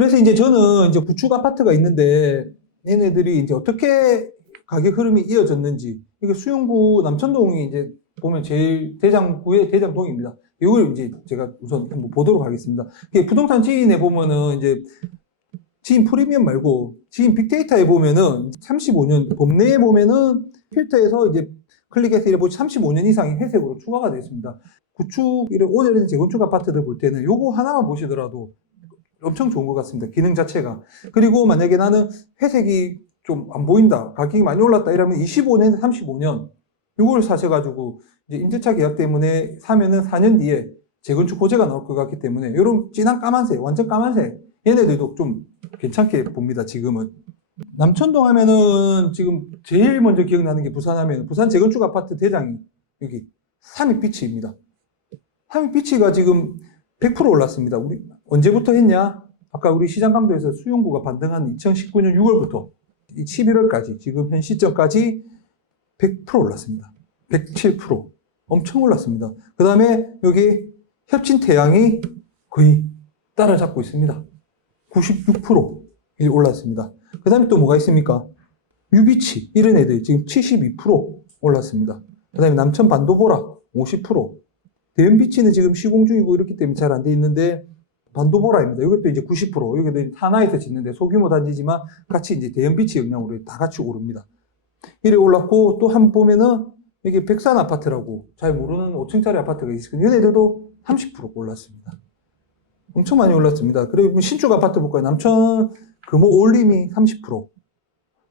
그래서 이제 저는 이제 구축 아파트가 있는데 얘네들이 이제 어떻게 가격 흐름이 이어졌는지, 이게 수용구 남천동이 이제 보면 제일 대장구의 대장동입니다. 이걸 이제 제가 우선 한번 보도록 하겠습니다. 이게 부동산 지인에 보면은 이제 지인 프리미엄 말고 지인 빅데이터에 보면은 35년 법내에 보면은 필터에서 이제 클릭해서 이래 보시 35년 이상이 회색으로 추가가 되어 있습니다. 구축 이런 오래된 재건축 아파트들 볼 때는 요거 하나만 보시더라도 엄청 좋은 것 같습니다. 기능 자체가. 그리고 만약에 나는 회색이 좀 안 보인다, 가격이 많이 올랐다 이러면 25년, 35년 이걸 사셔가지고 이제 임대차 계약 때문에 사면은 4년 뒤에 재건축 호재가 나올 것 같기 때문에 이런 진한 까만색, 완전 까만색 얘네들도 좀 괜찮게 봅니다. 지금은. 남천동 하면은 지금 제일 먼저 기억나는 게 부산 하면 부산 재건축 아파트 대장이 여기 삼익비치입니다. 삼익비치가 지금 100% 올랐습니다. 우리 언제부터 했냐? 아까 우리 시장 강도에서 수용구가 반등한 2019년 6월부터 11월까지 지금 현 시점까지 100% 올랐습니다. 107% 엄청 올랐습니다. 그 다음에 여기 협진태양이 거의 따라잡고 있습니다. 96% 올랐습니다. 그 다음에 또 뭐가 있습니까? 유비치 이런 애들 지금 72% 올랐습니다. 그 다음에 남천 반도보라 50%, 대연비치는 지금 시공 중이고 이렇기 때문에 잘 안 돼 있는데 반도보라입니다. 이것도 이제 90%, 여기도 하나에서 짓는데 소규모 단지지만 같이 이제 대연비치 영향으로 다 같이 오릅니다. 이래 올랐고 또 한 번 보면은 여기 백산 아파트라고 잘 모르는 5층짜리 아파트가 있거든요. 얘네들도 30% 올랐습니다. 엄청 많이 올랐습니다. 그리고 신축 아파트 볼까요? 남천 금호 올림이 30%.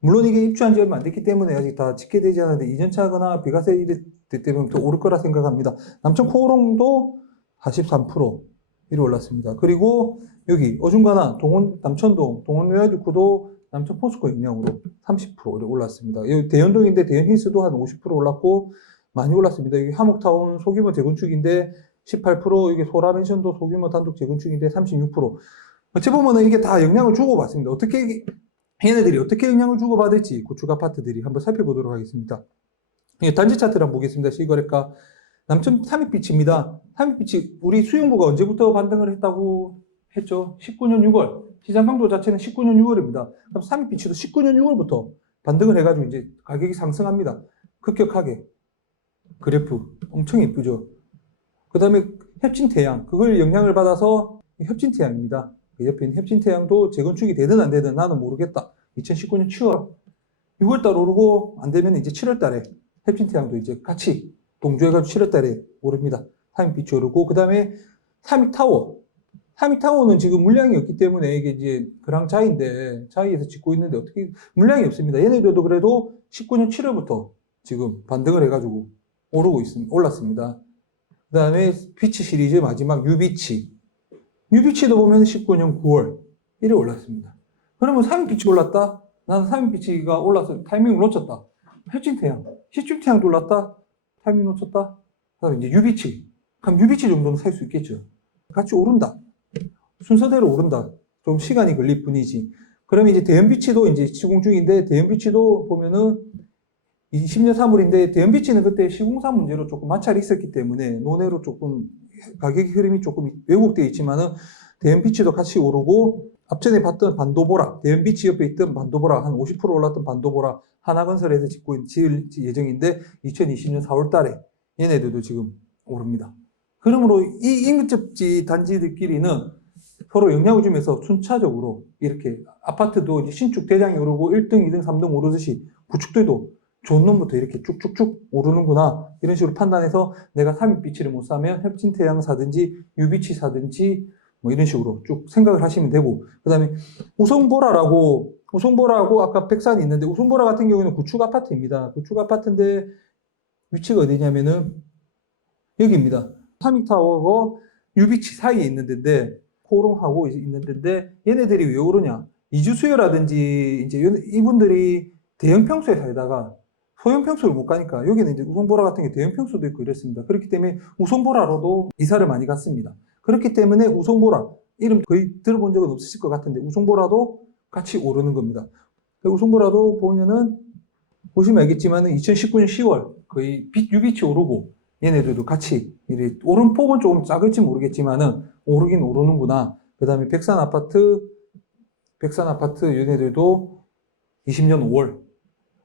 물론 이게 입주한 지 얼마 안 됐기 때문에 아직 다 집계되지 않았는데 이전차거나 비과세 이럴 때 되면 더 오를 거라 생각합니다. 남천 코오롱도 43% 이리 올랐습니다. 그리고 여기 어중간한 동원 남천동 동원로얄주쿠도 남천 포스코 영향으로 30% 이리 올랐습니다. 여기 대연동인데 대연힐스도 한 50% 올랐고 많이 올랐습니다. 여기 하목타운 소규모 재건축인데 18%, 이게 소라멘션도 소규모 단독 재건축인데 36%. 어찌 보면은 이게 다 영향을 주고받습니다. 어떻게 얘네들이 어떻게 영향을 주고받을지 구축 아파트들이 한번 살펴보도록 하겠습니다. 단지 차트를 한번 보겠습니다. 시거래가 남천 삼익비치입니다. 삼익비치 우리 수용구가 언제부터 반등을 했다고 했죠? 19년 6월. 시장 강도 자체는 19년 6월입니다. 그럼 삼익비치도 19년 6월부터 반등을 해가지고 이제 가격이 상승합니다. 급격하게. 그래프 엄청 예쁘죠? 그 다음에 협진태양, 그걸 영향을 받아서 협진태양입니다. 그 옆에 있는 협진태양도 재건축이 되든 안 되든 나는 모르겠다. 2019년 7월, 6월달 오르고 안 되면 이제 7월달에 협진태양도 이제 같이 동조해가지고 7월달에 오릅니다. 삼익비치 오르고, 그 다음에 삼익타워. 삼익타워는 지금 물량이 없기 때문에 이게 이제 그랑자이인데 자이에서 짓고 있는데 어떻게 물량이 없습니다. 얘네들도 그래도 19년 7월부터 지금 반등을 해가지고 오르고 있습니다. 올랐습니다. 그 다음에 비치 시리즈 마지막 유비치. 유비치도 보면 19년 9월 1일 올랐습니다. 그러면 삼익비치 올랐다? 나는 삼익비치가 올라서 타이밍을 놓쳤다. 협진태양, 시집태양도 올랐다? 타이밍 놓쳤다? 그 다음에 이제 유비치. 그럼 유비치 정도는 살 수 있겠죠. 같이 오른다. 순서대로 오른다. 좀 시간이 걸릴 뿐이지. 그러면 이제 대연비치도 이제 시공 중인데, 대연비치도 보면은 20년 3월인데 대연비치는 그때 시공사 문제로 조금 마찰이 있었기 때문에 논외로 조금 가격 흐름이 조금 왜곡되어 있지만은 대연비치도 같이 오르고, 앞전에 봤던 반도보라, 대연비치 옆에 있던 반도보라 한 50% 올랐던 반도보라 하나건설에서 지을 예정인데 2020년 4월 달에 얘네들도 지금 오릅니다. 그러므로 이 임급지 단지들끼리는 서로 영향을 주면서 순차적으로 이렇게 아파트도 이제 신축 대장이 오르고 1등, 2등, 3등 오르듯이 구축들도 좋은 놈부터 이렇게 쭉쭉쭉 오르는구나, 이런 식으로 판단해서 내가 삼익비치를 못 사면 협진태양 사든지 유비치 사든지 뭐 이런 식으로 쭉 생각을 하시면 되고, 그 다음에 우성보라라고 아까 백산이 있는데, 우성보라 같은 경우는 구축 아파트입니다. 구축 아파트인데 위치가 어디냐면은 여기입니다. 삼익타워하고 유비치 사이에 있는 데인데, 코롱하고 있는 데인데, 얘네들이 왜 오르냐? 이주 수요라든지 이제 이분들이 대형 평수에 살다가 소형 평수를 못 가니까, 여기는 이제 우성보라 같은 게 대형 평수도 있고 이랬습니다. 그렇기 때문에 우성보라로도 이사를 많이 갔습니다. 그렇기 때문에 우성보라, 이름 거의 들어본 적은 없으실 것 같은데 우성보라도 같이 오르는 겁니다. 우성보라도 보면은 보시면 알겠지만 2019년 10월 거의 유비치 오르고 얘네들도 같이 오른 폭은 조금 작을지 모르겠지만은 오르긴 오르는구나. 그 다음에 백산 아파트 백산 아파트 얘네들도 20년 5월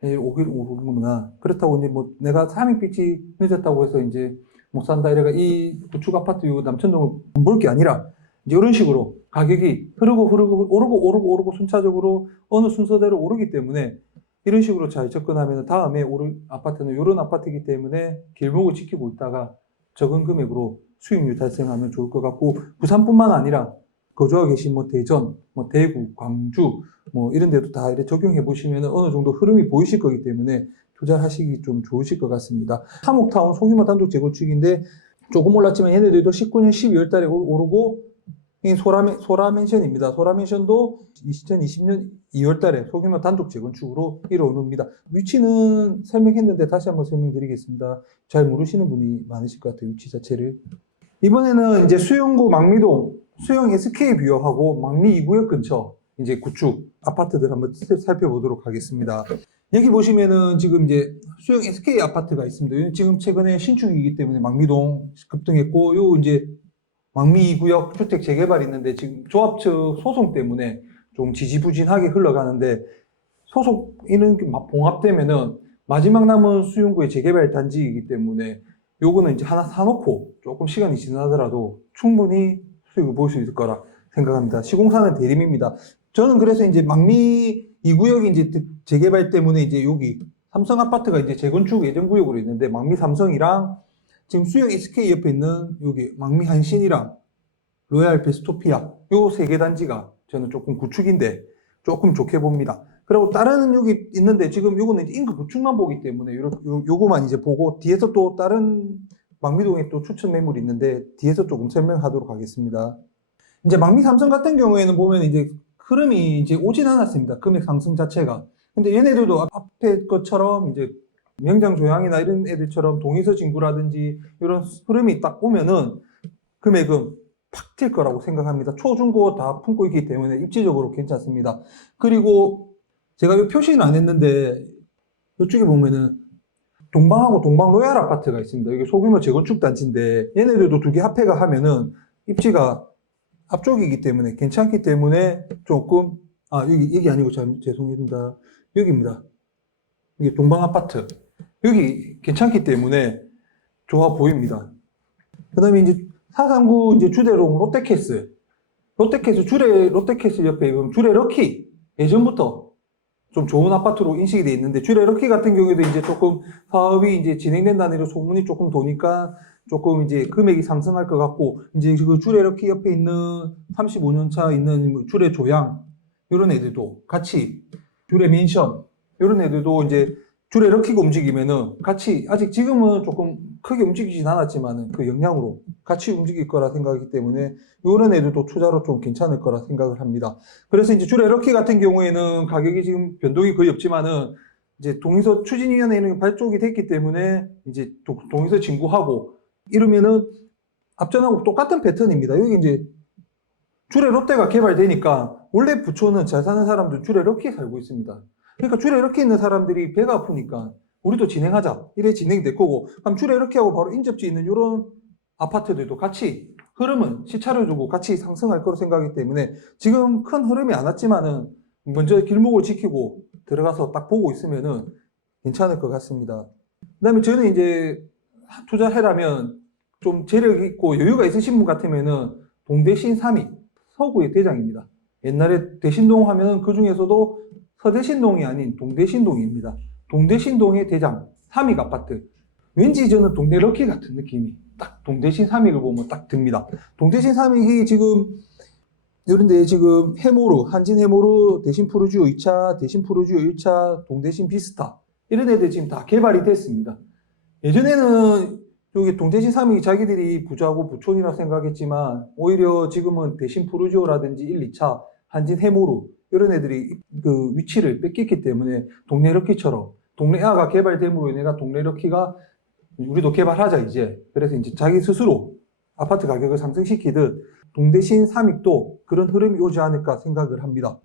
오르는구나. 그렇다고 이제 뭐 내가 삼익빛이 늦었다고 해서 이제 못 산다 이래가 이 구축 아파트 요 남천동을 볼 게 아니라 이제 이런 식으로 가격이 흐르고 오르고 순차적으로 어느 순서대로 오르기 때문에 이런 식으로 잘 접근하면 다음에 오를 아파트는 이런 아파트이기 때문에 길목을 지키고 있다가 적은 금액으로 수익률 달성하면 좋을 것 같고, 부산뿐만 아니라 거주하고 계신 뭐 대전, 뭐 대구, 광주 뭐 이런 데도 다 이렇게 적용해 보시면 어느 정도 흐름이 보이실 거기 때문에 투자하시기 좀 좋으실 것 같습니다. 하목타운 소규모 단독 재건축인데 조금 올랐지만 얘네들도 19년 12월 달에 오르고, 이 소라맨션입니다. 소라맨션도 2020년 2월 달에 소규모 단독 재건축으로 이뤄옵니다. 위치는 설명했는데 다시 한번 설명드리겠습니다. 잘 모르시는 분이 많으실 것 같아요, 위치 자체를. 이번에는 이제 수영구 망미동, 수영 SK 뷰어하고 망미 2구역 근처 이제 구축 아파트들 한번 살펴보도록 하겠습니다. 여기 보시면은 지금 이제 수영 SK 아파트가 있습니다. 지금 최근에 신축이기 때문에 망미동 급등했고, 요 이제 망미 2구역 주택 재개발이 있는데 지금 조합 측 소송 때문에 좀 지지부진하게 흘러가는데, 소속 이런 게 막 봉합되면은 마지막 남은 수용구의 재개발 단지이기 때문에 요거는 이제 하나 사놓고 조금 시간이 지나더라도 충분히 수익을 볼 수 있을 거라 생각합니다. 시공사는 대림입니다. 저는 그래서 이제 망미 2구역이 이제 재개발 때문에 이제 여기 삼성 아파트가 이제 재건축 예정 구역으로 있는데, 망미 삼성이랑 지금 수영 SK 옆에 있는 여기 망미 한신이랑 로얄 베스토피아 요 세 개 단지가 저는 조금 구축인데 조금 좋게 봅니다. 그리고 다른 여기 있는데 지금 요거는 이제 인구 구축만 보기 때문에 요거만 이제 보고 뒤에서 또 다른 망미동에 또 추천 매물이 있는데 뒤에서 조금 설명하도록 하겠습니다. 이제 망미 삼성 같은 경우에는 보면 이제 흐름이 이제 오진 않았습니다. 금액 상승 자체가. 근데 얘네들도 앞에 것처럼 이제 명장조양이나 이런 애들처럼 동의서 진구라든지 이런 흐름이 딱 오면은 금액은 팍 튈 거라고 생각합니다. 초, 중, 고 다 품고 있기 때문에 입지적으로 괜찮습니다. 그리고 제가 이 표시는 안 했는데 이쪽에 보면은 동방하고 동방 로얄 아파트가 있습니다. 이게 소규모 재건축 단지인데 얘네들도 두 개 합해가 하면은 입지가 앞쪽이기 때문에 괜찮기 때문에 조금, 여기 아니고 죄송합니다. 여기입니다. 이게 동방 아파트. 여기 괜찮기 때문에 좋아 보입니다. 그 다음에 이제 439 이제 주대로 롯데캐슬 롯데캐슬 옆에 주례 럭키 예전부터 좀 좋은 아파트로 인식이 돼 있는데, 주례 럭키 같은 경우에도 이제 조금 사업이 이제 진행된다는 이런 소문이 조금 도니까 조금 이제 금액이 상승할 것 같고, 이제 그 주례 럭키 옆에 있는 35년 차 있는 주례 조양 이런 애들도 같이, 주례 맨션 이런 애들도 이제 주례 럭키가 움직이면은 같이, 아직 지금은 조금 크게 움직이진 않았지만은 그 영향으로 같이 움직일 거라 생각하기 때문에 이런 애들도 투자로 좀 괜찮을 거라 생각을 합니다. 그래서 이제 주례 럭키 같은 경우에는 가격이 지금 변동이 거의 없지만은 이제 동의서 추진위원회에는 발족이 됐기 때문에 이제 동의서 진구하고 이러면은 앞전하고 똑같은 패턴입니다. 여기 이제 주례 롯데가 개발되니까 원래 부촌은 잘 사는 사람들 주례 럭키에 살고 있습니다. 그러니까 주례 럭키에 있는 사람들이 배가 아프니까 우리도 진행하자 이래 진행이 될 거고, 그럼 주례 럭키하고 바로 인접지 있는 이런 아파트들도 같이 흐름은 시차를 두고 같이 상승할 거로 생각하기 때문에 지금 큰 흐름이 안 왔지만은 먼저 길목을 지키고 들어가서 딱 보고 있으면은 괜찮을 것 같습니다. 그 다음에 저는 이제 투자해라면 좀 재력 있고 여유가 있으신 분 같으면은 동대신 3위 서구의 대장입니다. 옛날에 대신동 하면은 그 중에서도 서대신동이 아닌 동대신동입니다. 동대신동의 대장 3위 아파트. 왠지 저는 동네 럭키 같은 느낌이 딱 동대신 3위를 보면 딱 듭니다. 동대신 3위이 지금 이런데 지금 해모루, 한진 해모루, 대신 푸르지오 2차, 대신 푸르지오 1차, 동대신 비스타 이런 애들 지금 다 개발이 됐습니다. 예전에는 여기 동대신 3위 자기들이 부자고 부촌이라 생각했지만 오히려 지금은 대신 푸르지오라든지 1, 2차, 한진 해모루 이런 애들이 그 위치를 뺏겼기 때문에 동네 럭키처럼 동네 A가 개발됨으로 인해 동네 럭키가 우리도 개발하자 이제, 그래서 이제 자기 스스로 아파트 가격을 상승시키듯 동대신 3익도 그런 흐름이 오지 않을까 생각을 합니다.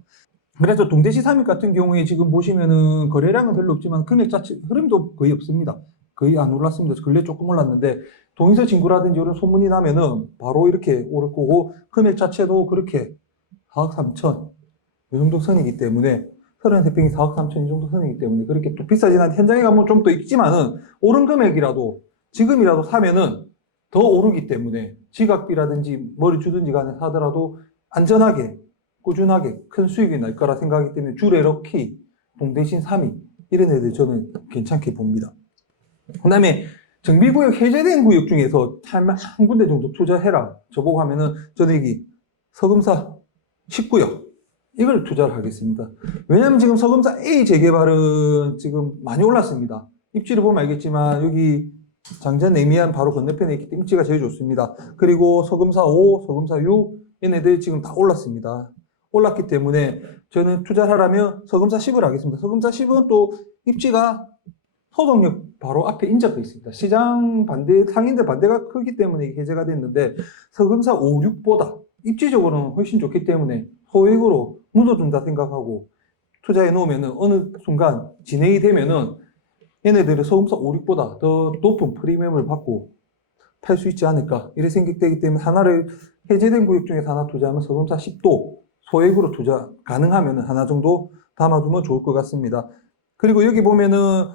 그래서 동대신 3익 같은 경우에 지금 보시면은 거래량은 별로 없지만 금액 자체 흐름도 거의 없습니다. 거의 안 올랐습니다. 근래 조금 올랐는데 동의서 진구라든지 이런 소문이 나면은 바로 이렇게 오를 거고, 금액 자체도 그렇게 4억 3천 이 정도 선이기 때문에 33평이 4억 3천 이 정도 선이기 때문에 그렇게 또 비싸진 않은 현장에 가면 좀 더 있지만은 오른 금액이라도 지금이라도 사면은 더 오르기 때문에 지각비라든지 뭐를 주든지 간에 사더라도 안전하게 꾸준하게 큰 수익이 날 거라 생각하기 때문에 주레 럭키, 동대신 3위 이런 애들 저는 괜찮게 봅니다. 그 다음에 정비구역 해제된 구역 중에서 한 군데 정도 투자해라 저보고 하면은 저는 여기 서금사 10구역 이걸 투자를 하겠습니다. 왜냐하면 지금 서금사 A 재개발은 지금 많이 올랐습니다. 입지를 보면 알겠지만 여기 장전 에미안 바로 건너편에 있기 때문에 입지가 제일 좋습니다. 그리고 서금사 5, 서금사 6 얘네들 지금 다 올랐습니다. 올랐기 때문에 저는 투자를 하라면 서금사 10을 하겠습니다. 서금사 10은 또 입지가 소동역 바로 앞에 인접해 있습니다. 시장 반대, 상인들 반대가 크기 때문에 해제가 됐는데 서금사 5, 6보다 입지적으로는 훨씬 좋기 때문에 소액으로 묻어둔다 생각하고 투자해 놓으면은 어느 순간 진행이 되면은 얘네들은 서금사 5, 6보다 더 높은 프리미엄을 받고 팔 수 있지 않을까 이래 생각되기 때문에 하나를 해제된 구역 중에서 하나 투자하면 서금사 10도 소액으로 투자 가능하면은 하나 정도 담아두면 좋을 것 같습니다. 그리고 여기 보면은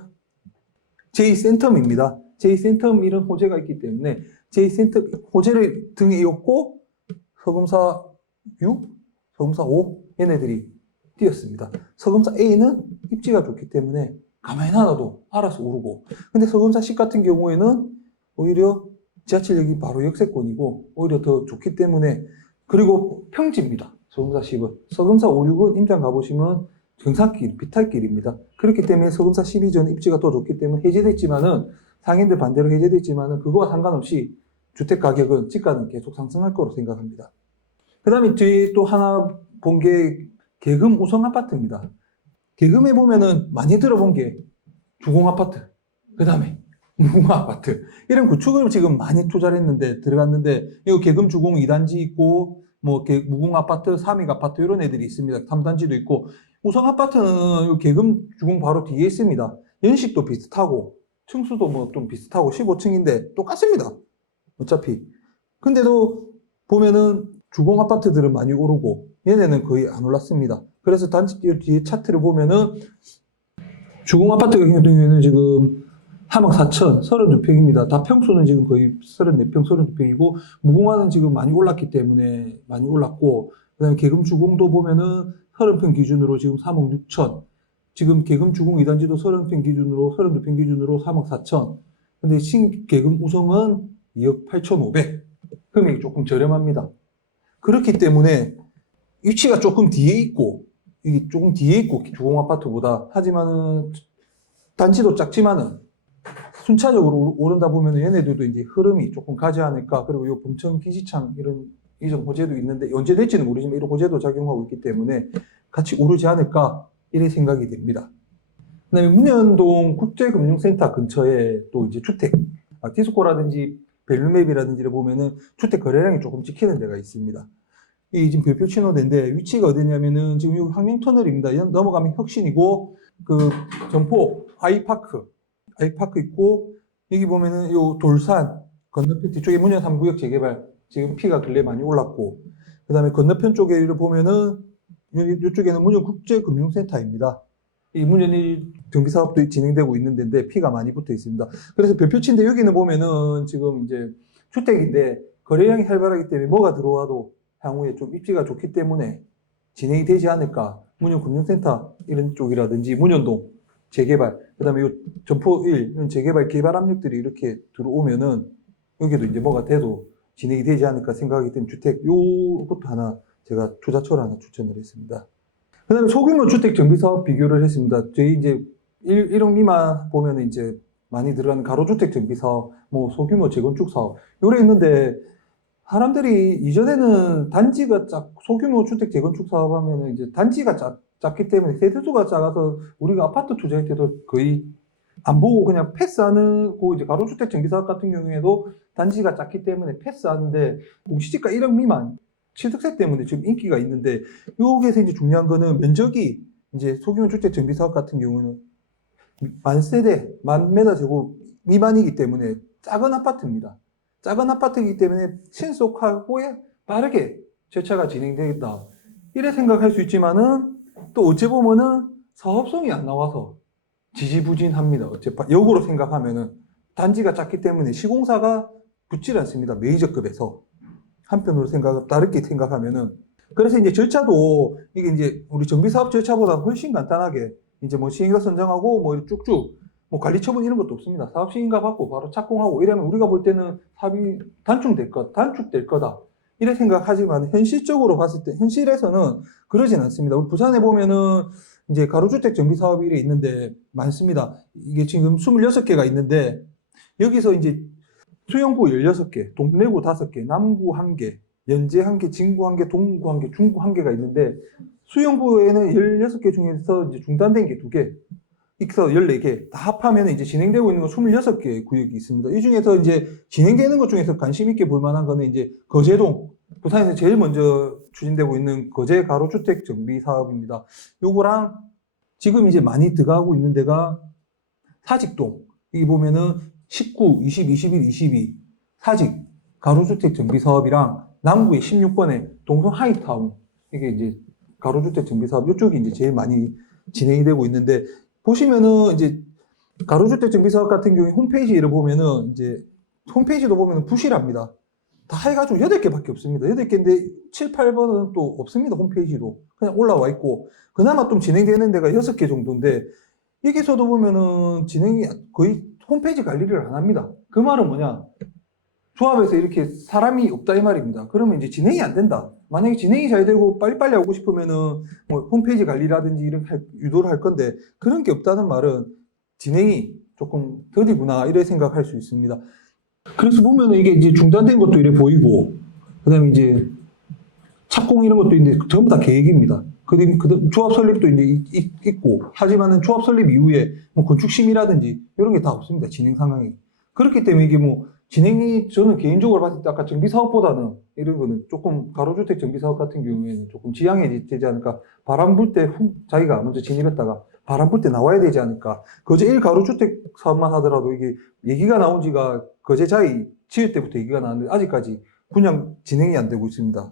J센텀입니다. J센텀 이런 호재가 있기 때문에 J센텀 호재를 등에 이었고 서금사 6, 서금사 5 얘네들이 뛰었습니다. 서금사 A는 입지가 좋기 때문에 가만히 놔둬도 알아서 오르고 근데 서금사 10 같은 경우에는 오히려 지하철역이 바로 역세권이고 오히려 더 좋기 때문에 그리고 평지입니다. 서금사 10은 서금사 5, 6은 임장 가보시면 정상길, 비탈길입니다. 그렇기 때문에 서금사 12 전 입지가 더 좋기 때문에 해제됐지만은 상인들 반대로 해제됐지만은 그거와 상관없이 주택 가격은 지가는 계속 상승할 거로 생각합니다. 그 다음에 저희 또 하나 본 게 계금 우성 아파트입니다. 계금에 보면은 많이 들어본 게 주공 아파트, 그 다음에 무궁화 아파트 이런 구축을 지금 많이 투자를 했는데 들어갔는데 이거 계금 주공 2단지 있고 뭐 무궁화 아파트, 3익 아파트 이런 애들이 있습니다. 3단지도 있고 우성 아파트는 계금 주공 바로 뒤에 있습니다. 연식도 비슷하고 층수도 뭐 좀 비슷하고 15층인데 똑같습니다. 어차피 근데도 보면은 주공 아파트들은 많이 오르고 얘네는 거의 안 올랐습니다. 그래서 단지 뒤에 차트를 보면은 주공 아파트 같은 경우에는 지금 3억 4천 32평입니다. 다 평수는 지금 거의 34평, 32평이고 무궁화는 지금 많이 올랐기 때문에 많이 올랐고 그다음에 계금 주공도 보면은 30평 기준으로 지금 3억 6천 지금 계금 주공 2단지도 30평 기준으로 32평 기준으로 3억 4천 근데 신계금 우성은 2억 8천5백 금액이 조금 저렴합니다. 그렇기 때문에 위치가 조금 뒤에 있고 이게 조금 뒤에 있고 주공 아파트보다 하지만은 단지도 작지만은 순차적으로 오른다 보면 얘네들도 이제 흐름이 조금 가지 않을까. 그리고 요 범천 기지창 이런 이전 호재도 있는데 언제 될지는 모르지만 이런 호재도 작용하고 있기 때문에 같이 오르지 않을까 이런 생각이 듭니다. 그다음에 문현동 국제금융센터 근처에 또 이제 주택 디스코라든지 밸류맵이라든지를 보면은 주택 거래량이 조금 찍히는 데가 있습니다. 이 지금 별표 신호대인데 위치가 어디냐면은 지금 여기 항명터널입니다. 넘어가면 혁신이고 그 점포 아이파크 있고 여기 보면은 요 돌산 건너편 뒤쪽에 문현 3구역 재개발 지금 피가 근래 많이 올랐고 그 다음에 건너편 쪽에 보면은 이쪽에는 문현 국제금융센터입니다. 이 문현이 정비사업도 진행되고 있는 데인데 피가 많이 붙어 있습니다. 그래서 별표치인데 여기는 보면은 지금 이제 주택인데 거래량이 활발하기 때문에 뭐가 들어와도 향후에 좀 입지가 좋기 때문에 진행이 되지 않을까. 문현금융센터 이런 쪽이라든지 문현동 재개발, 그 다음에 요 점포 1 이런 재개발 개발 압력들이 이렇게 들어오면은 여기도 이제 뭐가 돼도 진행이 되지 않을까 생각하기 때문에 주택 요것도 하나 제가 투자처를 하나 추천을 했습니다. 그 다음에 소규모 주택 정비 사업 비교를 했습니다. 저희 이제 1억 미만 보면은 이제 많이 들어가는 가로주택 정비 사업, 뭐 소규모 재건축 사업 요래 있는데 사람들이 이전에는 단지가 소규모 주택 재건축 사업하면은 이제 단지가 작기 때문에 세대수가 작아서 우리가 아파트 투자할 때도 거의 안 보고 그냥 패스하는 고 이제 가로주택 정비사업 같은 경우에도 단지가 작기 때문에 패스하는데 공시지가 1억 미만 취득세 때문에 지금 인기가 있는데 여기에서 이제 중요한 거는 면적이 이제 소규모 주택 정비사업 같은 경우는 만 세대, 만 메다 제곱 미만이기 때문에 작은 아파트입니다. 작은 아파트이기 때문에 신속하고 빠르게 절차가 진행되겠다. 이래 생각할 수 있지만은 또 어찌 보면은 사업성이 안 나와서 지지부진합니다. 역으로 생각하면은 단지가 작기 때문에 시공사가 붙질 않습니다. 메이저급에서. 한편으로 다르게 생각하면은. 그래서 이제 절차도 이게 이제 우리 정비사업 절차보다 훨씬 간단하게 이제 뭐 시행사 선정하고 뭐 쭉쭉 뭐 관리 처분 이런 것도 없습니다. 사업 시행가 받고 바로 착공하고 이러면 우리가 볼 때는 사업이 단축될 거다. 이래 생각하지만 현실적으로 봤을 때 현실에서는 그러진 않습니다. 우리 부산에 보면은 이제 가로주택 정비 사업이 있는데 많습니다. 이게 지금 26개가 있는데 여기서 이제 수영구 16개, 동래구 5개, 남구 1개, 연제 1개, 진구 1개, 동구 1개, 중구 1개가 있는데 수영구에는 16개 중에서 이제 중단된 게 2개, 익서 14개, 다 합하면 이제 진행되고 있는 건 26개 구역이 있습니다. 이 중에서 이제 진행되는 것 중에서 관심 있게 볼 만한 거는 이제 거제동, 부산에서 제일 먼저 추진되고 있는 거제 가로주택 정비 사업입니다. 요거랑 지금 이제 많이 들어가고 있는 데가 사직동. 여기 보면은 19, 20, 21, 22 사직 가로주택 정비 사업이랑 남구의 16번에 동성 하이타운. 이게 이제 가로주택 정비 사업 이쪽이 이제 제일 많이 진행이 되고 있는데 보시면은 이제 가로주택 정비 사업 같은 경우에 홈페이지를 보면은 이제 홈페이지도 보면은 부실합니다. 다 해가지고 8개밖에 없습니다. 8개인데 7, 8번은 또 없습니다. 홈페이지도. 그냥 올라와 있고. 그나마 좀 진행되는 데가 6개 정도인데, 여기서도 보면은 진행이 거의 홈페이지 관리를 안 합니다. 그 말은 뭐냐? 조합에서 이렇게 사람이 없다 이 말입니다. 그러면 이제 진행이 안 된다. 만약에 진행이 잘 되고 빨리빨리 하고 싶으면은 뭐 홈페이지 관리라든지 이런 유도를 할 건데, 그런 게 없다는 말은 진행이 조금 더디구나, 이래 생각할 수 있습니다. 그래서 보면은 이게 이제 중단된 것도 이래 보이고, 그 다음에 이제 착공 이런 것도 있는데 전부 다 계획입니다. 조합 설립도 이제 있고, 하지만은 조합 설립 이후에 뭐 건축심의라든지 이런 게 다 없습니다. 진행 상황이. 그렇기 때문에 이게 뭐 진행이 저는 개인적으로 봤을 때 아까 정비사업보다는 이런 거는 조금 가로주택 정비사업 같은 경우에는 조금 지양해지지 않을까. 바람 불 때 자기가 먼저 진입했다가 바람 불 때 나와야 되지 않을까. 거제 1가로주택 사업만 하더라도 이게 얘기가 나온 지가 거제 자이 지을 때부터 얘기가 나왔는데 아직까지 분양 진행이 안 되고 있습니다.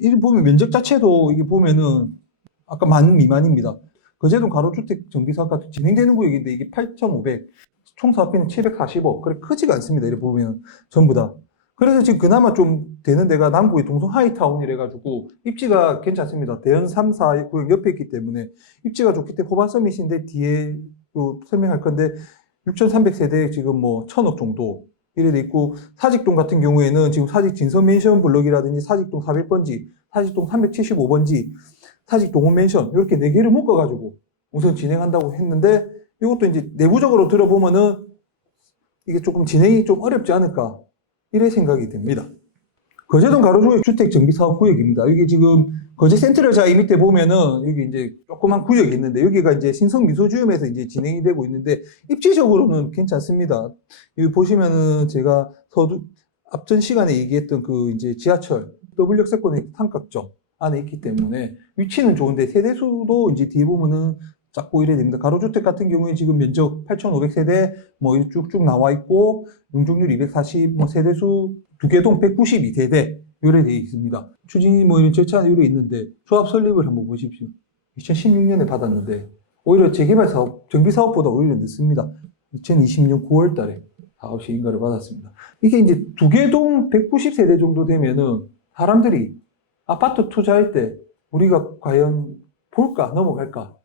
이 보면 면적 자체도 이게 보면은 아까 만 미만입니다. 거제도 가로주택 정비사업 같은 진행되는 구역인데 이게 8,500, 총 사업비는 740억. 그래 크지가 않습니다. 이렇게 보면 전부 다. 그래서 지금 그나마 좀 되는 데가 남구의 동성 하이타운이래 가지고 입지가 괜찮습니다. 대연 3, 4 구역 옆에 있기 때문에 입지가 좋기 때문에 호반 서밋인데 뒤에 또 설명할 건데 6,300세대 지금 뭐 1,000억 정도 이래 돼 있고, 사직동 같은 경우에는 지금 사직 진선 맨션 블럭이라든지 사직동 400번지, 사직동 375번지, 사직동 홈맨션 이렇게 4개를 묶어가지고 우선 진행한다고 했는데, 이것도 이제 내부적으로 들어보면은 이게 조금 진행이 좀 어렵지 않을까 이래 생각이 됩니다. 거제동 가로주택 정비사업구역입니다. 여기 지금 거제 센트럴자이 밑에 보면은 여기 이제 조그만 구역이 있는데 여기가 이제 신성미소지움에서 이제 진행이 되고 있는데 입지적으로는 괜찮습니다. 여기 보시면은 제가 앞전 시간에 얘기했던 그 이제 지하철 W역세권의 삼각정 안에 있기 때문에 위치는 좋은데 세대수도 이제 뒤에 보면은 작고 이래 됩니다. 가로주택 같은 경우에 지금 면적 8,500세대 뭐 쭉쭉 나와 있고 용적률 240, 뭐 세대수 2개동 192세대 요래 되어 있습니다. 추진이 뭐 이런 절차 요래 있는데 조합 설립을 한번 보십시오. 2016년에 받았는데 오히려 재개발 사업, 정비 사업보다 오히려 늦습니다. 2020년 9월 달에 사업 시행가를 받았습니다. 이게 이제 2개동 190세대 정도 되면은 사람들이 아파트 투자할 때 우리가 과연 볼까 넘어갈까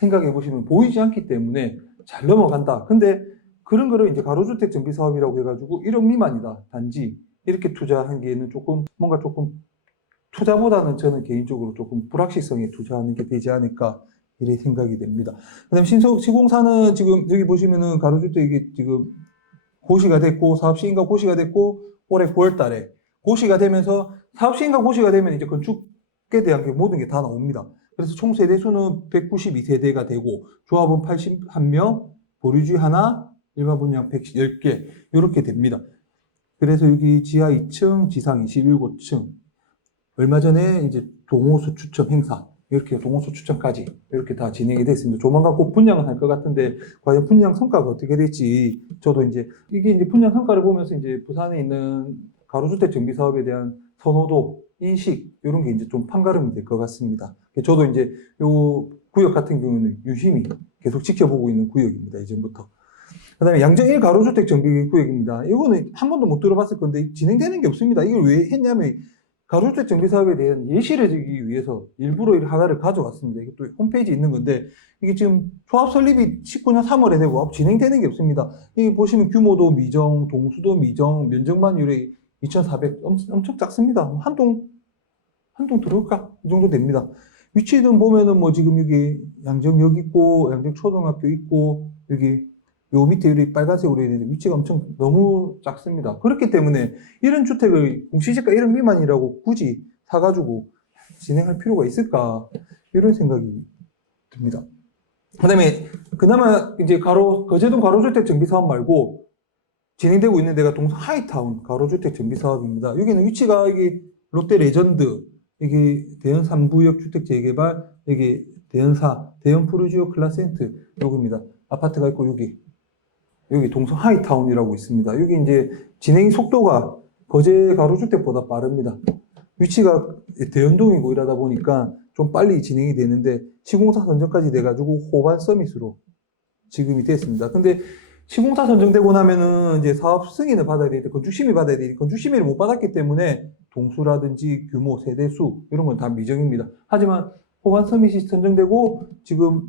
생각해 보시면 보이지 않기 때문에 잘 넘어간다. 근데 그런 거를 이제 가로주택 정비 사업이라고 해가지고 1억 미만이다. 단지 이렇게 투자하기에는 뭔가 조금 투자보다는 저는 개인적으로 조금 불확실성에 투자하는 게 되지 않을까 이렇게 생각이 됩니다. 그다음에 시공사는 지금 여기 보시면은 가로주택이 지금 고시가 됐고 사업 시행과 고시가 됐고 올해 9월 달에 고시가 되면서 사업 시행과 고시가 되면 이제 건축에 대한 게 모든 게 다 나옵니다. 그래서 총 세대수는 192세대가 되고 조합원 81명, 보류지 하나, 일반 분양 110개 이렇게 됩니다. 그래서 여기 지하 2층, 지상 27층 얼마 전에 이제 동호수 추첨 행사 이렇게 동호수 추첨까지 이렇게 다 진행이 됐습니다. 조만간 꼭 분양은 할 것 같은데 과연 분양 성과가 어떻게 될지 저도 이제 이게 이제 분양 성과를 보면서 이제 부산에 있는 가로주택 정비 사업에 대한 선호도 인식 이런 게 이제 좀 판가름이 될 것 같습니다. 저도 이제 요 구역 같은 경우는 유심히 계속 지켜보고 있는 구역입니다. 이전부터. 그다음에 양정 1 가로주택 정비 구역입니다. 이거는 한 번도 못 들어봤을 건데 진행되는 게 없습니다. 이걸 왜 했냐면 가로주택 정비 사업에 대한 예시를 들기 위해서 일부러 이 하나를 가져왔습니다. 이게 또 홈페이지에 있는 건데 이게 지금 조합 설립이 19년 3월에 되고 진행되는 게 없습니다. 여기 보시면 규모도 미정, 동수도 미정, 면적만 유래 2,400 엄청 작습니다. 한 동 들어올까? 이 정도 됩니다. 위치는 보면은 뭐 지금 여기 양정역 있고 양정초등학교 있고 여기 요 밑에 여기 빨간색으로 있는데 위치가 엄청 너무 작습니다. 그렇기 때문에 이런 주택을 공시지가 1억 미만이라고 굳이 사가지고 진행할 필요가 있을까 이런 생각이 듭니다. 그다음에 그나마 이제 거제동 가로주택 정비 사업 말고 진행되고 있는 데가 동서 하이타운 가로주택 정비 사업입니다. 여기는 위치가 여기 롯데 레전드, 여기 대연 3구역 주택 재개발, 여기 대연사, 대연 푸르지오 클라센트 요겁니다. 아파트가 있고 여기 동서 하이타운이라고 있습니다. 여기 이제 진행 속도가 거제 가로주택보다 빠릅니다. 위치가 대연동이고 이러다 보니까 좀 빨리 진행이 되는데 시공사 선정까지 돼가지고 호반 서밋으로 지금이 됐습니다. 근데 시공사 선정되고 나면은 이제 사업 승인을 받아야 되는데 건축심의 받아야 되니 건축심의를 못 받았기 때문에 동수라든지 규모, 세대수 이런 건 다 미정입니다. 하지만 호반 서밋이 선정되고 지금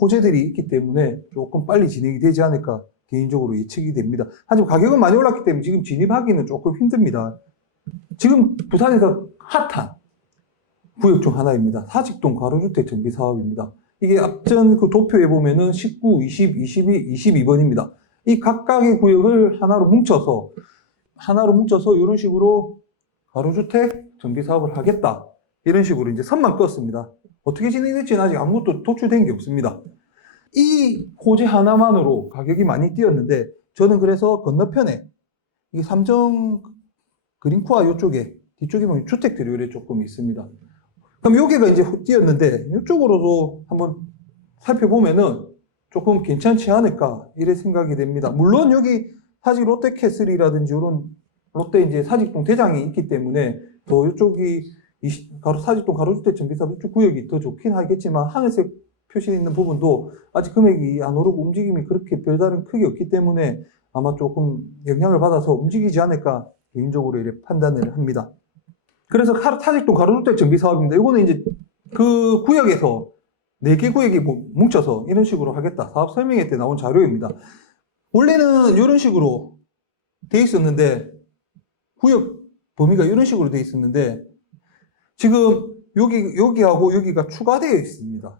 호재들이 있기 때문에 조금 빨리 진행이 되지 않을까 개인적으로 예측이 됩니다. 하지만 가격은 많이 올랐기 때문에 지금 진입하기는 조금 힘듭니다. 지금 부산에서 핫한 구역 중 하나입니다. 사직동 가로주택 정비 사업입니다. 이게 앞전 그 도표에 보면은 19, 20, 22, 22번입니다. 이 각각의 구역을 하나로 뭉쳐서 이런 식으로 가로주택 정비 사업을 하겠다. 이런 식으로 이제 선만 그었습니다. 어떻게 진행될지는 아직 아무것도 도출된 게 없습니다. 이 호재 하나만으로 가격이 많이 뛰었는데 저는 그래서 건너편에 이 삼정 그린코아 이쪽에 뒤쪽에 보면 주택들이 요래 조금 있습니다. 그럼 여기가 이제 뛰었는데 이쪽으로도 한번 살펴보면은 조금 괜찮지 않을까 이래 생각이 됩니다. 물론 여기 사직 롯데캐슬이라든지 이런 롯데 이제 사직동 대장이 있기 때문에 더 이쪽이 사직동 가로주택 정비사업 이쪽 구역이 더 좋긴 하겠지만 하늘색 표시 있는 부분도 아직 금액이 안 오르고 움직임이 그렇게 별다른 크게 없기 때문에 아마 조금 영향을 받아서 움직이지 않을까 개인적으로 이렇게 판단을 합니다. 그래서 사직동 가로주택 정비 사업입니다. 이거는 이제 그 구역에서 4개 구역이 뭉쳐서 이런 식으로 하겠다. 사업 설명회 때 나온 자료입니다. 원래는 이런 식으로 돼 있었는데 구역 범위가 이런 식으로 돼 있었는데 지금 여기하고 여기가 추가되어 있습니다.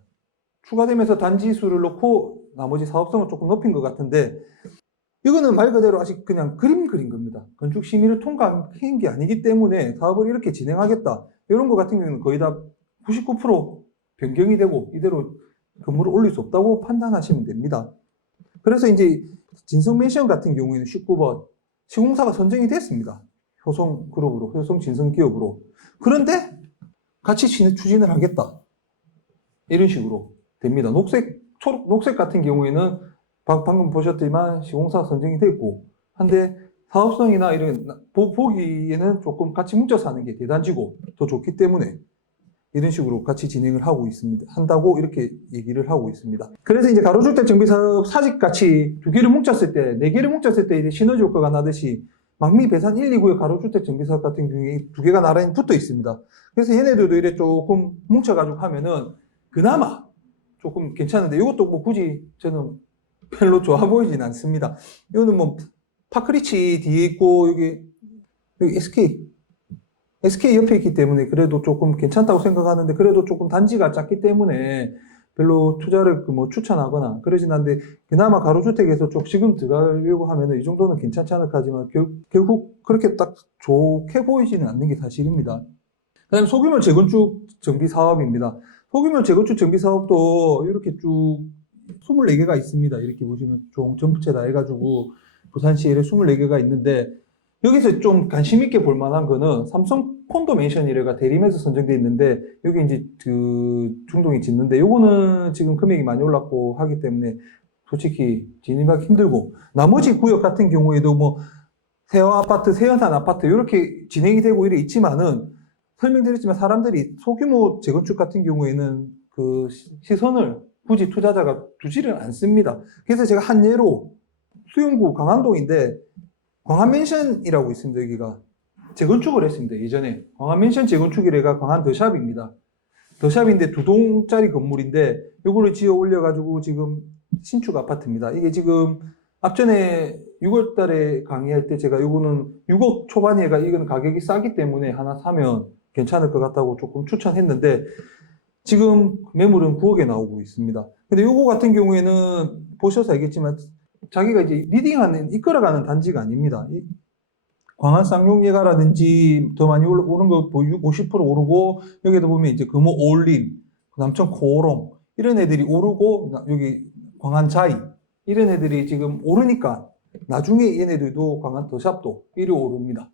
추가되면서 단지 수를 넣고 나머지 사업성을 조금 높인 것 같은데 이거는 말 그대로 아직 그냥 그림 그린 겁니다. 건축 심의를 통과한 게 아니기 때문에 사업을 이렇게 진행하겠다. 이런 것 같은 경우는 거의 다 99% 변경이 되고 이대로 건물을 올릴 수 없다고 판단하시면 됩니다. 그래서 이제 진성맨션 같은 경우에는 19번 시공사가 선정이 됐습니다. 효성그룹으로, 효성진성기업으로. 그런데 같이 추진을 하겠다. 이런 식으로 됩니다. 녹색 같은 경우에는 방금 보셨지만 시공사 선정이 됐고 한데 사업성이나 이런 보기에는 조금 같이 뭉쳐서 하는 게 대단지고 더 좋기 때문에 이런 식으로 같이 진행을 하고 있습니다. 한다고 이렇게 얘기를 하고 있습니다. 그래서 이제 가로주택 정비사업 사직같이 2개를 뭉쳤을 때, 4개를 뭉쳤을 때 이제 시너지 효과가 나듯이 망미 배산 1, 2구의 가로주택 정비사업 같은 경우에 2개가 나란히 붙어 있습니다. 그래서 얘네들도 이래 조금 뭉쳐가지고 하면은 그나마 조금 괜찮은데 이것도 뭐 굳이 저는 별로 좋아 보이진 않습니다. 이거는 뭐 파크리치 뒤에 있고 여기 SK 옆에 있기 때문에 그래도 조금 괜찮다고 생각하는데 그래도 조금 단지가 작기 때문에 별로 투자를 뭐 추천하거나 그러진 않는데 그나마 가로주택에서 좀 지금 들어가려고 하면은 이 정도는 괜찮지 않을까 하지만 결국 그렇게 딱 좋게 보이지는 않는 게 사실입니다. 그다음에 소규모 재건축 정비 사업입니다. 소규모 재건축 정비 사업도 이렇게 쭉 24개가 있습니다. 이렇게 보시면 전부채 다 해가지고 부산시에 24개가 있는데 여기서 좀 관심 있게 볼 만한 거는 삼성 콘도맨션이래가 대림에서 선정돼 있는데 여기 이제 그 중동이 짓는데 요거는 지금 금액이 많이 올랐고 하기 때문에 솔직히 진입하기 힘들고 나머지 구역 같은 경우에도 뭐 세화 아파트, 세연산 아파트 이렇게 진행이 되고 이래 있지만은 설명드렸지만 사람들이 소규모 재건축 같은 경우에는 그 시선을 굳이 투자자가 두지를 않습니다. 그래서 제가 한 예로 수영구 강안동인데 광안맨션이라고 있습니다. 여기가 재건축을 했습니다. 예전에 광안맨션 재건축이래가 광안 더샵입니다. 더샵인데 2동짜리 건물인데 요거를 지어 올려가지고 지금 신축 아파트입니다. 이게 지금 앞전에 6월 달에 강의할 때 제가 요거는 6억 초반이가 이건 가격이 싸기 때문에 하나 사면 괜찮을 것 같다고 조금 추천했는데 지금 매물은 9억에 나오고 있습니다. 근데 요거 같은 경우에는 보셔서 알겠지만 자기가 이제 리딩하는, 이끌어가는 단지가 아닙니다. 광안 쌍용예가라든지 더 많이 오른 거 50% 오르고 여기도 보면 이제 금호 올림, 남천 코오롱 이런 애들이 오르고 여기 광안 자이 이런 애들이 지금 오르니까 나중에 얘네들도 광안 더샵도 이리 오릅니다.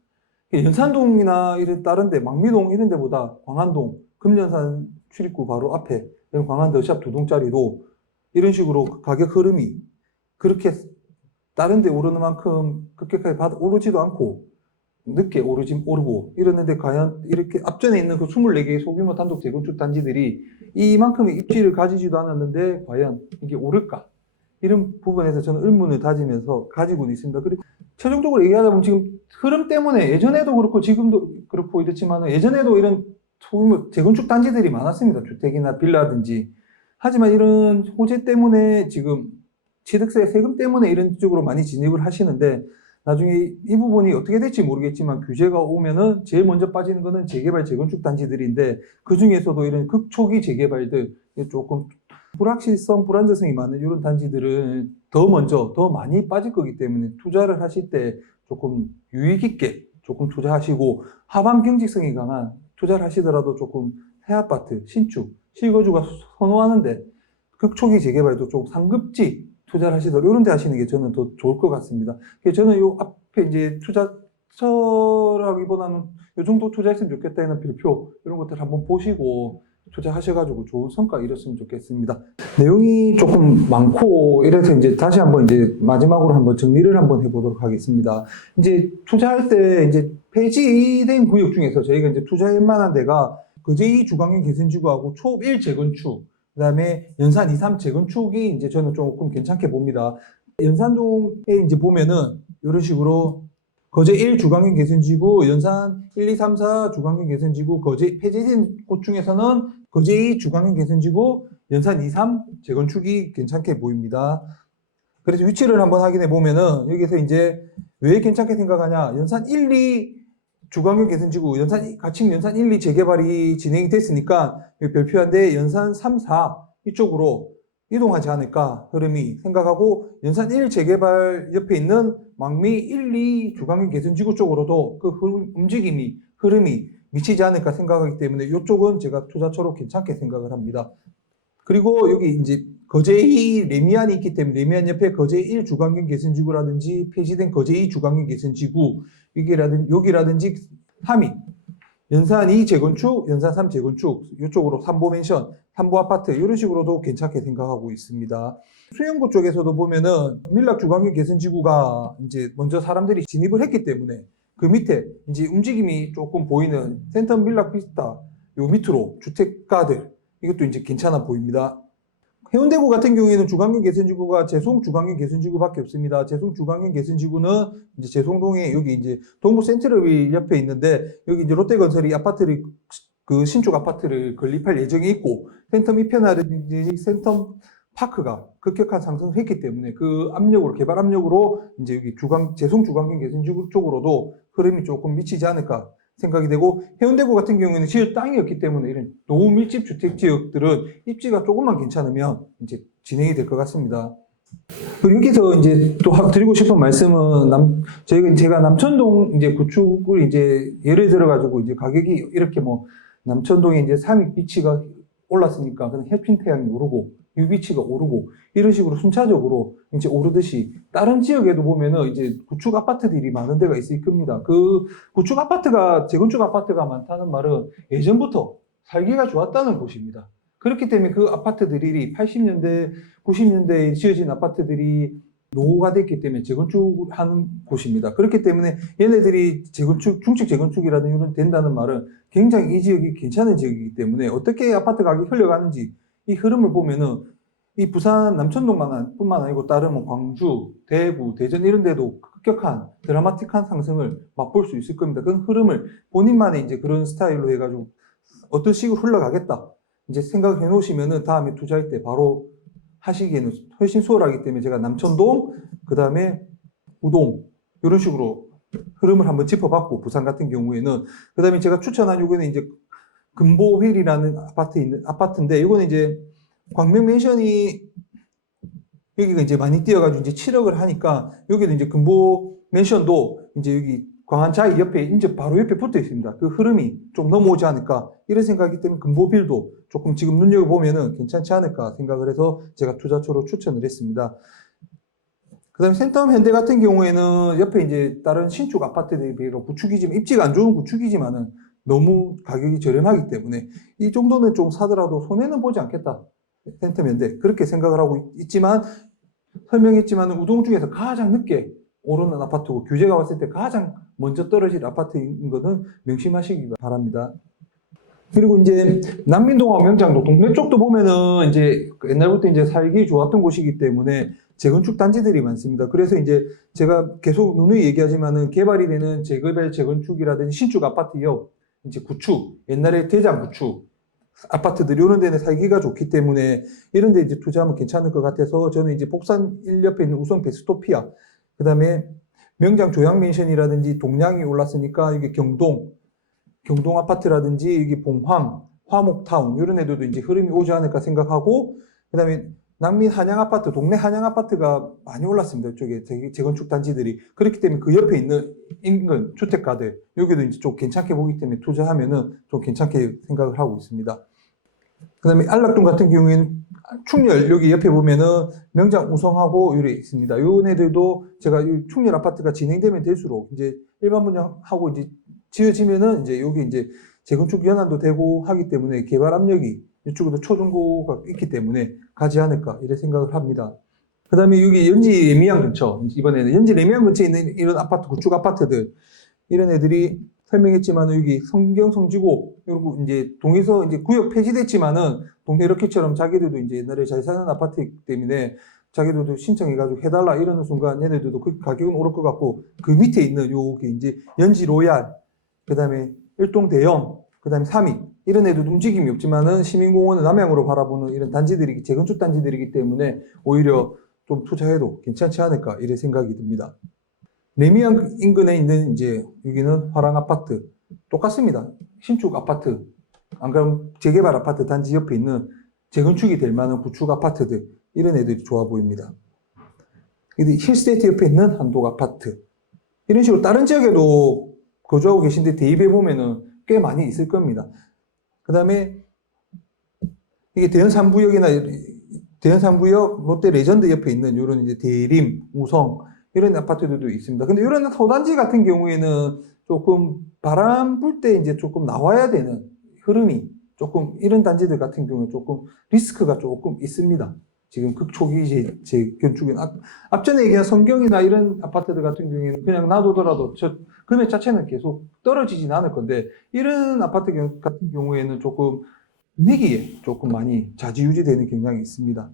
연산동이나 이런 다른데 망미동 이런 데보다 광안동 금연산 출입구 바로 앞에 이런 광안 더샵 2동짜리도 이런 식으로 가격 흐름이 그렇게 다른 데 오르는 만큼 급격하게 오르지도 않고 늦게 오르고 이러는데 과연 이렇게 앞전에 있는 그 24개의 소규모 단독 재건축 단지들이 이만큼의 입지를 가지지도 않았는데 과연 이게 오를까? 이런 부분에서 저는 의문을 다지면서 가지고 있습니다. 그리고 최종적으로 얘기하자 보면 지금 흐름 때문에 예전에도 그렇고 지금도 그렇고 이렇지만 예전에도 이런 소규모 재건축 단지들이 많았습니다. 주택이나 빌라든지. 하지만 이런 호재 때문에 지금 취득세 세금 때문에 이런 쪽으로 많이 진입을 하시는데 나중에 이 부분이 어떻게 될지 모르겠지만 규제가 오면은 제일 먼저 빠지는 거는 재개발 재건축 단지들인데 그 중에서도 이런 극초기 재개발들 조금 불확실성, 불안정성이 많은 이런 단지들은 더 먼저 더 많이 빠질 거기 때문에 투자를 하실 때 조금 유익 있게 조금 투자하시고 하반 경직성이 강한 투자를 하시더라도 조금 새 아파트, 신축, 실거주가 선호하는데 극초기 재개발도 좀 상급지 투자를 하시더라도 이런 데 하시는 게 저는 더 좋을 것 같습니다. 그래서 저는 요 앞에 이제 투자처라기보다는 요 정도 투자했으면 좋겠다 하는 별표 이런 것들 한번 보시고 투자하셔가지고 좋은 성과 이뤘으면 좋겠습니다. 내용이 조금 많고 이래서 이제 다시 한번 이제 마지막으로 한번 정리를 한번 해보도록 하겠습니다. 이제 투자할 때 이제 폐지된 구역 중에서 저희가 이제 투자할 만한 데가 거제2 주광역 개선지구하고 초읍 1 재건축, 그 다음에 연산 2, 3 재건축이 이제 저는 조금 괜찮게 봅니다. 연산동에 이제 보면은 이런 식으로 거제 1 주광역 개선지구, 연산 1, 2, 3, 4 주광역 개선지구, 폐지된 곳 중에서는 거제 2 주광역 개선지구, 연산 2, 3 재건축이 괜찮게 보입니다. 그래서 위치를 한번 확인해 보면은 여기서 이제 왜 괜찮게 생각하냐? 연산 1, 2 주광역 개선지구, 가칭 연산 1, 2 재개발이 진행이 됐으니까 별표한데 연산 3, 4 이쪽으로 이동하지 않을까 흐름이 생각하고 연산 1 재개발 옆에 있는 망미 1, 2 주광역 개선지구 쪽으로도 그 흐름이 미치지 않을까 생각하기 때문에 이쪽은 제가 투자처로 괜찮게 생각을 합니다. 그리고 여기 이제 거제2 레미안이 있기 때문에 레미안 옆에 거제1 주광역 개선지구라든지 폐지된 거제2 주광역 개선지구 여기라든지 3위 연산 2 재건축, 연산 3 재건축 이쪽으로 삼보맨션, 삼보아파트 이런 식으로도 괜찮게 생각하고 있습니다. 수영구 쪽에서도 보면은 밀락 주광역 개선지구가 이제 먼저 사람들이 진입을 했기 때문에 그 밑에 이제 움직임이 조금 보이는 센텀 밀락 비스타 요 밑으로 주택가들 이것도 이제 괜찮아 보입니다. 해운대구 같은 경우에는 주광역 개선지구가 재송 주광역 개선지구밖에 없습니다. 재송 주광역 개선지구는 이제 재송동에 여기 이제 동부 센트럴빌 옆에 있는데 여기 이제 롯데건설이 아파트를 그 신축 아파트를 건립할 예정이 있고 센텀 이편이라든지 센텀 파크가 급격한 상승을 했기 때문에 그 압력으로 개발 압력으로 이제 여기 재송 주광역 개선지구 쪽으로도 흐름이 조금 미치지 않을까 생각이 되고 해운대구 같은 경우에는 지을 땅이 없기 때문에 이런 노후밀집 주택 지역들은 입지가 조금만 괜찮으면 이제 진행이 될 것 같습니다. 그리고 여기서 이제 또 드리고 싶은 말씀은 제가 남천동 이제 구축을 이제 예를 들어 가지고 이제 가격이 이렇게 뭐 남천동에 이제 삼익비치가 올랐으니까 그냥 햇빛태양이 오르고 유비치가 오르고 이런 식으로 순차적으로 이제 오르듯이 다른 지역에도 보면은 이제 구축 아파트들이 많은 데가 있을 겁니다. 그 구축 아파트가 재건축 아파트가 많다는 말은 예전부터 살기가 좋았다는 곳입니다. 그렇기 때문에 그 아파트들이 80년대, 90년대에 지어진 아파트들이 노후가 됐기 때문에 재건축하는 곳입니다. 그렇기 때문에 얘네들이 재건축, 중축 재건축이라든 이런 된다는 말은 굉장히 이 지역이 괜찮은 지역이기 때문에 어떻게 아파트 가격이 흘러가는지 이 흐름을 보면은 이 부산 남천동뿐만 아니고 다른 뭐 광주, 대구, 대전 이런 데도 급격한 드라마틱한 상승을 맛볼 수 있을 겁니다. 그런 흐름을 본인만의 이제 그런 스타일로 해가지고 어떤 식으로 흘러가겠다 이제 생각을 해놓으시면은 다음에 투자할 때 바로 하시기에는 훨씬 수월하기 때문에 제가 남천동, 그 다음에 우동 이런 식으로 흐름을 한번 짚어봤고 부산 같은 경우에는 그 다음에 제가 추천한 요거는 이제 금보휠이라는 아파트인데 이거는 이제 광명맨션이 여기가 이제 많이 뛰어가지고 이제 7억을 하니까 여기도 이제 금보맨션도 이제 여기 광안자이 옆에 이제 바로 옆에 붙어 있습니다. 그 흐름이 좀 넘어오지 않을까 이런 생각이기 때문에 금보빌도 조금 지금 눈여겨보면은 괜찮지 않을까 생각을 해서 제가 투자처로 추천을 했습니다. 그 다음에 센텀 현대 같은 경우에는 옆에 이제 다른 신축 아파트들에 비해서 구축이지만 입지가 안 좋은 구축이지만은 너무 가격이 저렴하기 때문에 이 정도는 좀 사더라도 손해는 보지 않겠다. 센텀 현대 그렇게 생각을 하고 있지만 설명했지만 우동 중에서 가장 늦게 오르는 아파트고 규제가 왔을 때 가장 먼저 떨어질 아파트인 것은 명심하시기 바랍니다. 그리고 이제 난민동하고 명장도 동네 쪽도 보면은 이제 옛날부터 이제 살기 좋았던 곳이기 때문에 재건축 단지들이 많습니다. 그래서 이제 제가 계속 누누이 얘기하지만은 개발이 되는 재개발 재건축이라든지 신축 아파트요, 이제 구축, 옛날에 대장 구축 아파트들 이런 데는 살기가 좋기 때문에 이런 데 이제 투자하면 괜찮을 것 같아서 저는 이제 복산 1 옆에 있는 우성 베스토피아, 그 다음에 명장 조양맨션이라든지 동량이 올랐으니까 이게 경동 아파트라든지 여기 봉황, 화목타운 이런 애들도 이제 흐름이 오지 않을까 생각하고 그 다음에 남민 한양 아파트, 동네 한양 아파트가 많이 올랐습니다. 이쪽에 재건축 단지들이. 그렇기 때문에 그 옆에 있는 인근 주택가들, 여기도 이제 좀 괜찮게 보기 때문에 투자하면은 좀 괜찮게 생각을 하고 있습니다. 그 다음에 안락동 같은 경우에는 충렬, 여기 옆에 보면은 명장 우성하고 이래 있습니다. 요 애들도 제가 이 충렬 아파트가 진행되면 될수록 이제 일반 분양하고 이제 지어지면은 이제 여기 이제 재건축 연한도 되고 하기 때문에 개발 압력이 이쪽에도 초중고가 있기 때문에 가지 않을까 이렇게 생각을 합니다. 그 다음에 여기 연지 레미안 근처, 이번에는 연지 레미안 근처에 있는 이런 아파트, 구축 아파트들 이런 애들이 설명했지만 여기 성경 성지고 그리고 이제 동에서 이제 구역 폐지됐지만은 동네 럭키처럼 자기들도 이제 옛날에 잘 사는 아파트이기 때문에 자기들도 신청해가지고 해달라 이러는 순간 얘네들도 그 가격은 오를 것 같고 그 밑에 있는 요게 이제 연지 로얄, 그 다음에 일동 대형, 그 다음에 3위 이런 애들도 움직임이 없지만은 시민공원을 남향으로 바라보는 이런 단지들이 재건축 단지들이기 때문에 오히려 좀 투자해도 괜찮지 않을까 이런 생각이 듭니다. 레미안 인근에 있는 이제 여기는 화랑 아파트 똑같습니다. 신축 아파트 안 그러면 재개발 아파트 단지 옆에 있는 재건축이 될 만한 구축 아파트들 이런 애들이 좋아 보입니다. 힐스테이트 옆에 있는 한독 아파트 이런 식으로 다른 지역에도 거주하고 계신데 대입해 보면은 꽤 많이 있을 겁니다. 그 다음에 이게 대연 3구역 롯데 레전드 옆에 있는 이런 이제 대림, 우성 이런 아파트들도 있습니다. 근데 이런 소단지 같은 경우에는 조금 바람 불 때 이제 조금 나와야 되는 흐름이 조금 이런 단지들 같은 경우는 조금 리스크가 조금 있습니다. 지금 극초기 재건축은 앞전에 얘기한 성경이나 이런 아파트들 같은 경우에는 그냥 놔두더라도 금액 자체는 계속 떨어지진 않을 건데 이런 아파트 같은 경우에는 조금 위기에 조금 많이 좌지우지되는 경향이 있습니다.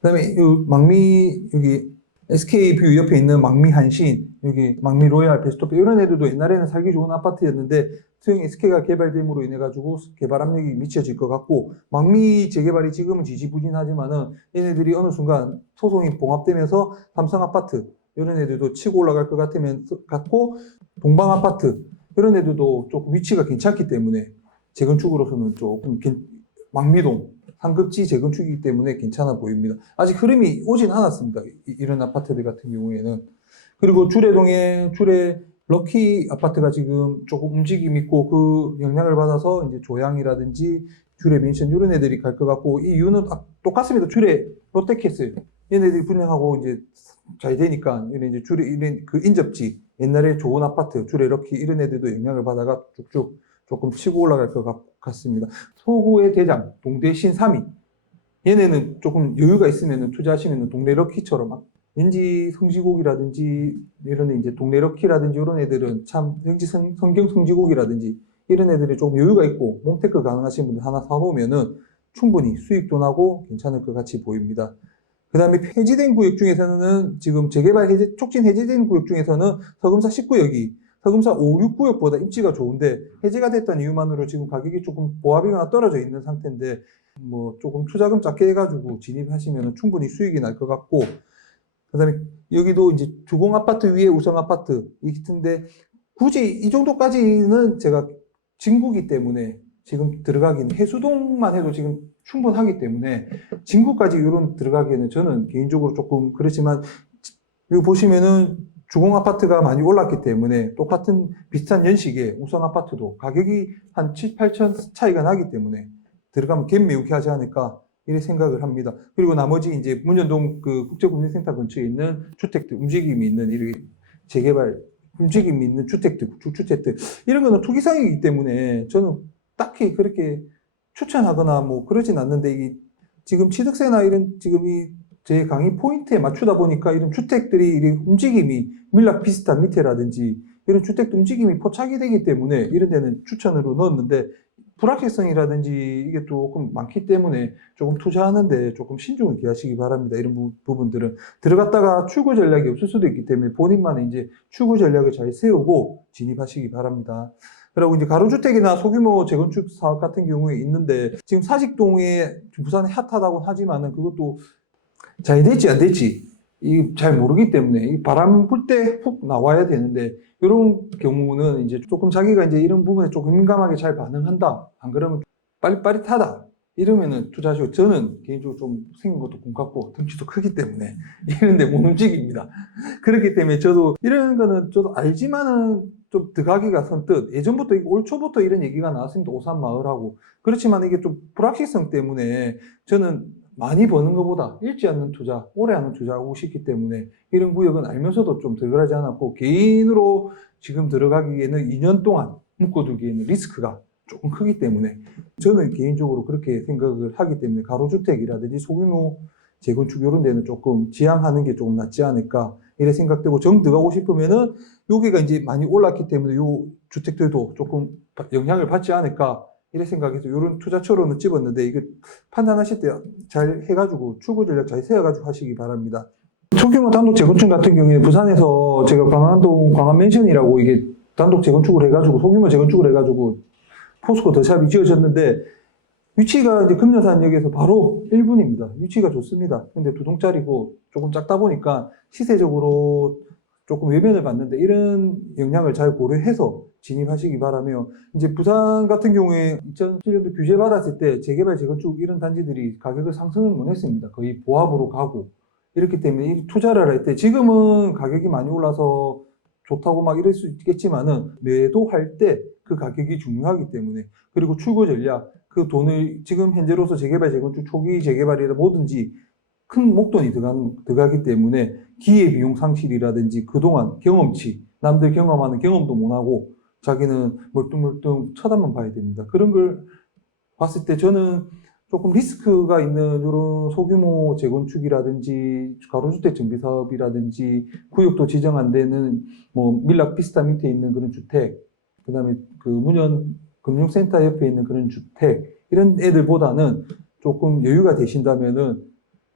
그다음에 여기 SK뷰 옆에 있는 망미 한신, 여기 망미 로얄 베스토피 이런 애들도 옛날에는 살기 좋은 아파트였는데 수용 SK가 개발됨으로 인해 가지고 개발 압력이 미쳐질 것 같고 망미 재개발이 지금은 지지부진하지만은 얘네들이 어느 순간 소송이 봉합되면서 삼성 아파트 이런 애들도 치고 올라갈 것 같고 동방 아파트 이런 애들도 조금 위치가 괜찮기 때문에 재건축으로서는 조금 망미동 상급지 재건축이기 때문에 괜찮아 보입니다. 아직 흐름이 오진 않았습니다. 이런 아파트들 같은 경우에는. 그리고 주례동에 럭키 아파트가 지금 조금 움직임 있고 그 영향을 받아서 이제 조양이라든지 주례 민션 이런 애들이 갈 것 같고 이 이유는 똑같습니다. 주례 롯데캐슬 얘네들이 분양하고 이제 잘 되니까 이런 이제 이런 그 인접지 옛날에 좋은 아파트 주례 럭키 이런 애들도 영향을 받아가 쭉쭉 조금 치고 올라갈 것 같습니다. 소구의 대장 동대 신 3위 얘네는 조금 여유가 있으면 투자하시면 동네 럭키처럼 왠지 성지고기라든지 이런 데 이제 동네 럭키라든지 이런 애들은 참 왠지 성경 성지고기라든지 이런 애들이 좀 여유가 있고 몽테크 가능하신 분들 하나 사놓으면은 충분히 수익도 나고 괜찮을 것 같이 보입니다. 그 다음에 해지된 구역 중에서는 지금 재개발 촉진 해제된 구역 중에서는 서금사 19역이 서금사 5, 6구역보다 입지가 좋은데 해제가 됐다는 이유만으로 지금 가격이 조금 보합이거나 떨어져 있는 상태인데 뭐 조금 투자금 작게 해가지고 진입하시면 충분히 수익이 날 것 같고 그 다음에 여기도 이제 주공 아파트 위에 우성 아파트 있는데 굳이 이 정도까지는 제가 진구기 때문에 지금 들어가기는 해수동만 해도 지금 충분하기 때문에 진구까지 이런 들어가기에는 저는 개인적으로 조금 그렇지만 여기 보시면은 주공 아파트가 많이 올랐기 때문에 똑같은 비슷한 연식의 우성 아파트도 가격이 한 7, 8천 차이가 나기 때문에 들어가면 갭매우기 하지 않을까 이렇게 생각을 합니다. 그리고 나머지 이제 문현동 그 국제금융센터 근처에 있는 주택들 움직임이 있는 이렇게 재개발 움직임이 있는 주택들, 주택들 이런 거는 투기상이기 때문에 저는 딱히 그렇게 추천하거나 뭐 그러진 않는데 이 지금 취득세나 이런 지금 이 제 강의 포인트에 맞추다 보니까 이런 주택들이 이런 움직임이 밀락 비슷한 밑에라든지 이런 주택 움직임이 포착이 되기 때문에 이런 데는 추천으로 넣었는데 불확실성이라든지 이게 조금 많기 때문에 조금 투자하는데 조금 신중을 기하시기 바랍니다. 이런 부분들은 들어갔다가 출구 전략이 없을 수도 있기 때문에 본인만의 이제 출구 전략을 잘 세우고 진입하시기 바랍니다. 그리고 이제 가로주택이나 소규모 재건축 사업 같은 경우에 있는데 지금 사직동에 부산에 핫하다고 하지만은 그것도 잘 될지 안 될지 잘 모르기 때문에 이 바람 불 때 훅 나와야 되는데 이런 경우는 이제 조금 자기가 이제 이런 부분에 조금 민감하게 잘 반응한다. 안 그러면 빠릿빠릿하다. 이러면은 투자하시고 저는 개인적으로 좀 생긴 것도 공같고 덩치도 크기 때문에 이런데 못 움직입니다. 그렇기 때문에 저도 이런 거는 저도 알지만은 좀 들어가기가 선뜻 예전부터 올 초부터 이런 얘기가 나왔습니다. 오산마을하고 그렇지만 이게 좀 불확실성 때문에 저는 많이 버는 것보다 잃지 않는 투자, 오래 하는 투자하고 싶기 때문에 이런 구역은 알면서도 좀 들어가지 않았고 개인으로 지금 들어가기에는 2년 동안 묶어두기에는 리스크가 조금 크기 때문에 저는 개인적으로 그렇게 생각을 하기 때문에 가로주택이라든지 소규모 재건축 이런 데는 조금 지향하는 게 조금 낫지 않을까 이래 생각되고 정 들어가고 싶으면은 여기가 이제 많이 올랐기 때문에 요 주택들도 조금 영향을 받지 않을까 이래 생각해서 이런 투자처로는 집었는데 이거 판단하실 때 잘 해가지고 출구 전략 잘 세워가지고 하시기 바랍니다. 소규모 단독 재건축 같은 경우에 부산에서 제가 광안동 광안맨션이라고 이게 단독 재건축을 해가지고 소규모 재건축을 해가지고 포스코 더샵이 지어졌는데 위치가 이제 금여산역에서 바로 1분입니다. 위치가 좋습니다. 근데 두 동짜리고 조금 작다 보니까 시세적으로 조금 외면을 받는데 이런 영향을 잘 고려해서 진입하시기 바라며 이제 부산 같은 경우에 2007년도 규제 받았을 때 재개발 재건축 이런 단지들이 가격을 상승을 못 했습니다. 거의 보합으로 가고 이렇기 때문에 이 투자를 할 때 지금은 가격이 많이 올라서 좋다고 막 이럴 수 있겠지만은 매도할 때 그 가격이 중요하기 때문에 그리고 출구 전략 그 돈을 지금 현재로서 재개발 재건축 초기 재개발이라 뭐든지 큰 목돈이 들어가기 때문에 기회비용 상실이라든지 그동안 경험치 남들 경험하는 경험도 못하고 자기는 멀뚱멀뚱 쳐다만 봐야 됩니다. 그런 걸 봤을 때 저는 조금 리스크가 있는 이런 소규모 재건축이라든지 가로주택 정비사업이라든지 구역도 지정 안 되는 뭐 밀락 비스타 밑에 있는 그런 주택 그 다음에 그 문현 금융센터 옆에 있는 그런 주택 이런 애들보다는 조금 여유가 되신다면은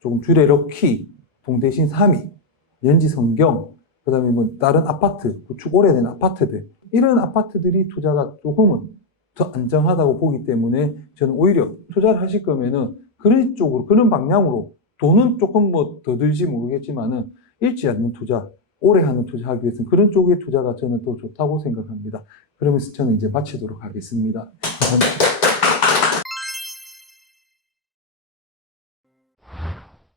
조금 주례 럭키, 동대신 3위, 연지 성경, 그 다음에 뭐 다른 아파트, 구축 오래된 아파트들 이런 아파트들이 투자가 조금은 더 안정하다고 보기 때문에 저는 오히려 투자를 하실 거면은 그런 쪽으로, 그런 방향으로 돈은 조금 뭐 더 들지 모르겠지만은 잃지 않는 투자, 오래 하는 투자하기 위해서는 그런 쪽의 투자가 저는 더 좋다고 생각합니다. 그러면서 저는 이제 마치도록 하겠습니다. 감사합니다.